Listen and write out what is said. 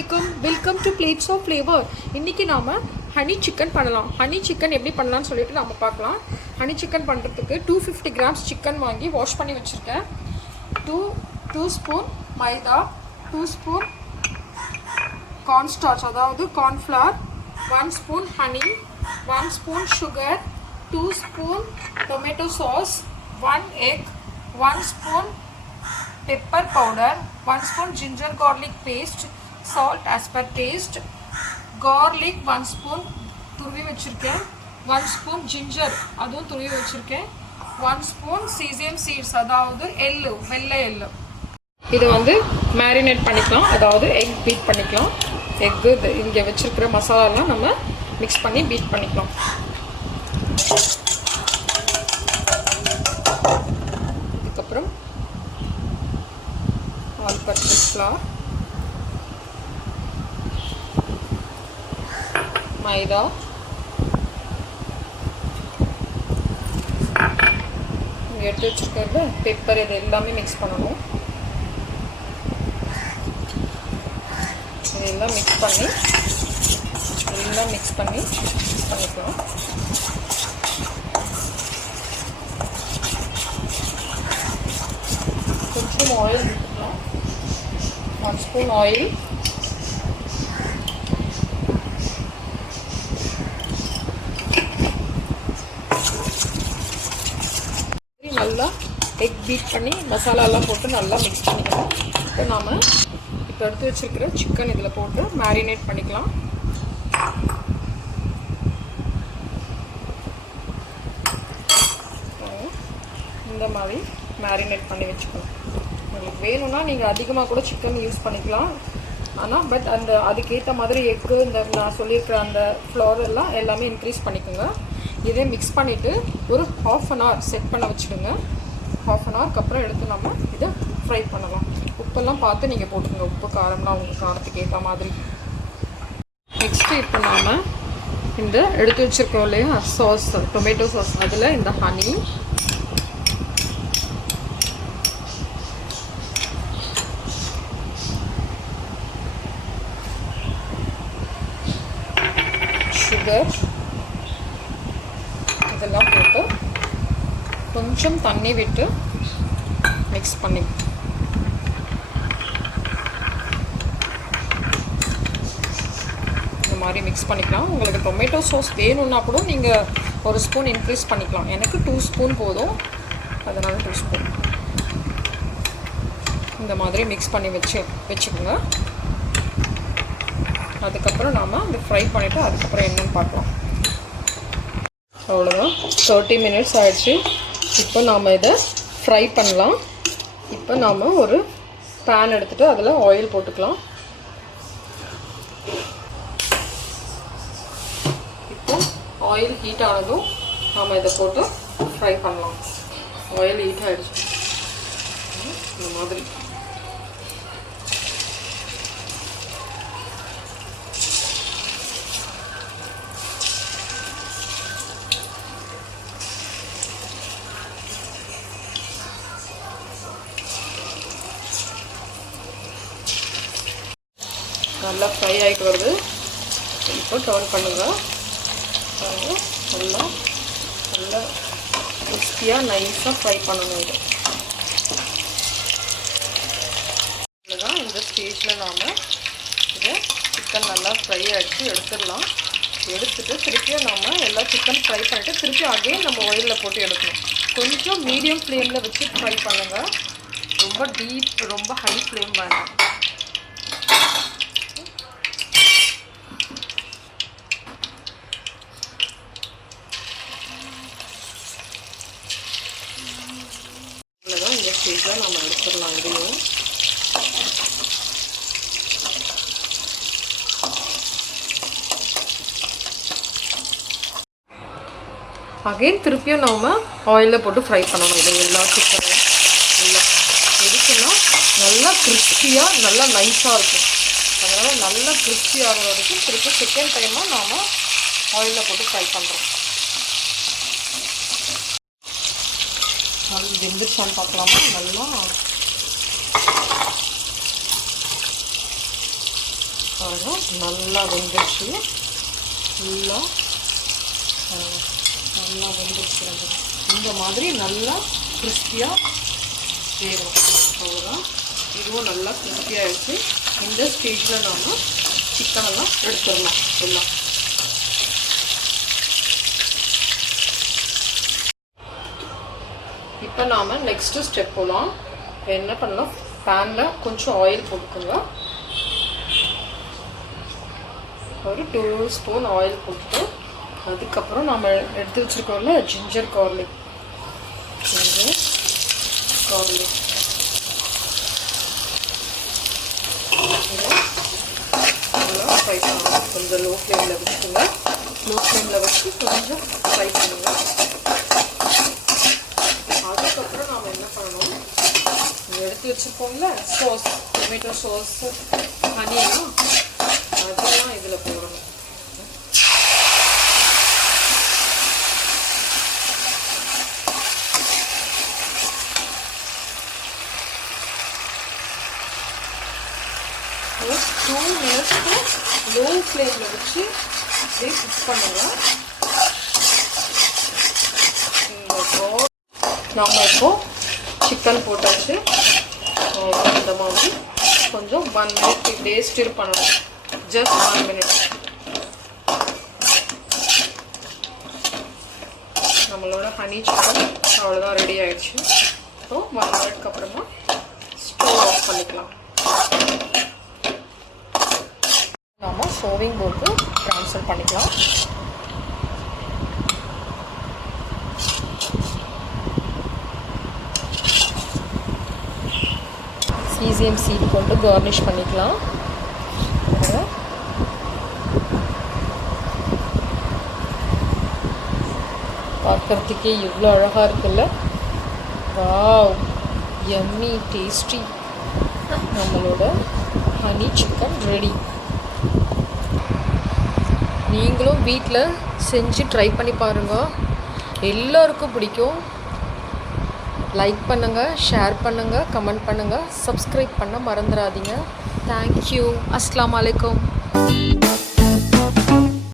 Assalamualaikum. Welcome to Plates of Flavor. இன்னைக்கு நாம honey chicken பண்ணலாம். ஹனி சிக்கன் எப்படி பண்ணலாம்னு சொல்லிட்டு நாம பார்க்கலாம். ஹனி சிக்கன் பண்றதுக்கு 250 grams சிக்கன் வாங்கி வாஷ் பண்ணி வச்சிருக்கேன். 2 ஸ்பூன் மைதா, 2 ஸ்பூன் corn starch அதாவது corn flour, 1 spoon honey, 1 spoon sugar, 2 spoon tomato sauce, 1 egg, 1 spoon pepper powder, 1 spoon ginger garlic paste, salt as per taste, garlic 1 spoon துருவி வச்சிருக்கேன், 1 spoon ginger அதுவும் துருவி வச்சிருக்கேன், 1 spoon sesame seeds அதாவது எள்ளு, வெள்ளை எள்ளு. இது வந்து மேரினேட் பண்ணிக்கலாம், அதாவது எக் பீட் பண்ணிக்கலாம். எக் இங்கே வச்சிருக்கிற மசாலாலாம் நம்ம மிக்ஸ் பண்ணி பீட் பண்ணிக்கலாம். இதுக்கப்புறம் all-purpose flour, மைதா, எடுத்து வச்சுருக்கிறது பெப்பர், இது எல்லாமே மிக்ஸ் பண்ணணும். இதெல்லாம் மிக்ஸ் பண்ணிக்கலாம். கொஞ்சம் ஆயில் விட்டுக்கலாம். 1 ஸ்பூன் ஆயில், நல்லா எக் பீட் பண்ணி மசாலாலாம் போட்டு நல்லா மிக்ஸ் பண்ணிக்கலாம். இப்போ நாம் எடுத்து வச்சுருக்கிற சிக்கன் இதில் போட்டு மேரினேட் பண்ணிக்கலாம். இந்த மாதிரி மேரினேட் பண்ணி வச்சுக்கணும். உங்களுக்கு வேணும்னா நீங்கள் அதிகமாக கூட சிக்கன் யூஸ் பண்ணிக்கலாம். ஆனால் அதுக்கேற்ற மாதிரி எக்கு இந்த நான் சொல்லியிருக்கிற அந்த ஃப்ளவர் எல்லாம் எல்லாமே இன்க்ரீஸ் பண்ணிக்கோங்க. இதே மிக்ஸ் பண்ணிவிட்டு ஒரு 1/2 an hour செட் பண்ண வச்சுடுங்க. 1/2 an hourக்கு அப்புறம் எடுத்து நம்ம இதை ஃப்ரை பண்ணலாம். உப்பெல்லாம் பார்த்து நீங்கள் போட்டுக்கோங்க, உப்பு காரம்லாம் உங்கள் காரத்துக்கு ஏற்ற மாதிரி. நெக்ஸ்ட்டு இப்போ நாம் இந்த எடுத்து வச்சுருக்கோம் இல்லையா சாஸ், டொமேட்டோ சாஸ், அதில் இந்த ஹனி, சுகர் இதெல்லாம் போட்டு கொஞ்சம் தண்ணி விட்டு மிக்ஸ் பண்ணி இந்த மாதிரி மிக்ஸ் பண்ணிக்கலாம். உங்களுக்கு டொமேட்டோ சாஸ் வேணும்னா கூட நீங்கள் ஒரு ஸ்பூன் இன்க்ரீஸ் பண்ணிக்கலாம். எனக்கு 2 ஸ்பூன் போதும், அதனால் 2 ஸ்பூன் இந்த மாதிரி மிக்ஸ் பண்ணி வச்சுக்கோங்க. அதுக்கப்புறம் நாம் இந்த ஃப்ரை பண்ணிவிட்டு அதுக்கப்புறம் என்னென்னு பார்க்கலாம். அவ்வளோதான், 30 minutes ஆகிடுச்சு. இப்போ நாம் இதை ஃப்ரை பண்ணலாம். இப்போ நாம் ஒரு பேன் எடுத்துகிட்டு அதில் ஆயில் போட்டுக்கலாம். இப்போ ஆயில் ஹீட் ஆனதும் நாம் இதை போட்டு ஃப்ரை பண்ணலாம். ஆயில் ஹீட் ஆகிடுச்சு. இந்த மாதிரி நல்லா ஃப்ரை ஆகிட்டு வருது. இப்போ டர்ன் பண்ணுங்கள். நல்லா கிறிஸ்பியாக நைஸாக ஃப்ரை பண்ணணும். இதுதான் இந்த ஸ்டேஜில் நாம் இதை சிக்கன் நல்லா ஃப்ரை ஆகிடுச்சு எடுத்துடலாம். எடுத்துகிட்டு திருப்பியும் நாம் எல்லா சிக்கன் ஃப்ரை பண்ணிவிட்டு திருப்பி அகைன் நம்ம ஆயிலில் போட்டு எடுக்கணும். கொஞ்சம் மீடியம் ஃப்ளேமில் வச்சு ஃப்ரை பண்ணுங்கள். ரொம்ப ஹை ஃப்ளேம் வேண்டாம். இந்த ஸ்டேஜில் நம்ம எடுத்துடலாம். இதையும் அகைன் திருப்பியும் நாம் ஆயிலில் போட்டு ஃப்ரை பண்ணணும். இது எல்லா சிக்கனும் எதுக்குன்னா நல்லா கிறிஸ்பியாக நல்லா நைஸாக இருக்கும். அதனால் நல்லா கிறிஸ்பி ஆகிற வரைக்கும் திருப்பி செகண்ட் டைமாக நாம் ஆயிலில் போட்டு ஃப்ரை பண்ணுறோம். நல்லா வெந்துருச்சான்னு பார்க்கலாமா. நல்லா பாருங்கள் நல்லா வெந்துச்சு. ஃபுல்லாக நல்லா வெந்துச்சு. இந்த மாதிரி நல்லா கிறிஸ்பியாக வேகும். அவ்வளோதான். இதுவும் நல்லா கிறிஸ்பியாக ஆகிடுச்சு. இந்த ஸ்டேஜில் நாம் சிக்கனெல்லாம் எடுத்துடலாம். எல்லாம் இப்போ நாம் நெக்ஸ்ட்டு ஸ்டெப் போகலாம். என்ன பண்ணலாம், பேனில் கொஞ்சம் ஆயில் போட்டுக்கோங்க. ஒரு 2 ஸ்பூன் ஆயில் போட்டு அதுக்கப்புறம் நம்ம எடுத்து வச்சுருக்கோம்ல ஜிஞ்சர் கார்லிக் நல்லா ஃப்ரை பண்ணணும். கொஞ்சம் லோ ஃப்ளேமில் வச்சுக்கோங்க. லோ ஃப்ளேமில் வச்சு கொஞ்சம் ஃப்ரை பண்ணுங்க. அதுக்கப்புறம் நாம் என்ன பண்ணணும், எடுத்து வச்சுருக்கோம்ல சாஸ், டொமேட்டோ சாஸ், ஹனியெல்லாம் அதெல்லாம் இதில் போடணும். ஒரு 2 மினிட்ஸ்க்கு லோ ஃப்ளேமில் வச்சு அப்படியே குக் பண்ணுங்க. நம்ம இப்போது சிக்கன் போட்டாச்சு. இந்த மாதிரி கொஞ்சம் 1 மினிட் இப்படியே ஸ்டிர் பண்ணணும். Just 1 minute. நம்மளோட ஹனி சிக்கன் அவ்வளோதான் ரெடி ஆகிடுச்சு. ஸோ 1 மினிட்க்கு அப்புறமா ஸ்டவ் ஆஃப் பண்ணிக்கலாம். நம்ம சர்விங் போட்டு ட்ரான்ஸ்ஃபர் பண்ணிக்கலாம். சீசியம் சீட் போட்டு கார்னிஷ் பண்ணிக்கலாம். பார்க்குறதுக்கே இவ்வளோ அழகாக இருக்குல்ல. Wow, yummy tasty. நம்மளோட ஹனி சிக்கன் ரெடி. நீங்களும் வீட்டில் செஞ்சு ட்ரை பண்ணி பாருங்கள். எல்லோருக்கும் பிடிக்கும். லைக் பண்ணுங்கள், ஷேர் பண்ணுங்கள், கமெண்ட் பண்ணுங்கள், சப்ஸ்கிரைப் பண்ண மறந்துடாதீங்க. தேங்க்யூ. அஸ்ஸலாமு அலைக்கும்.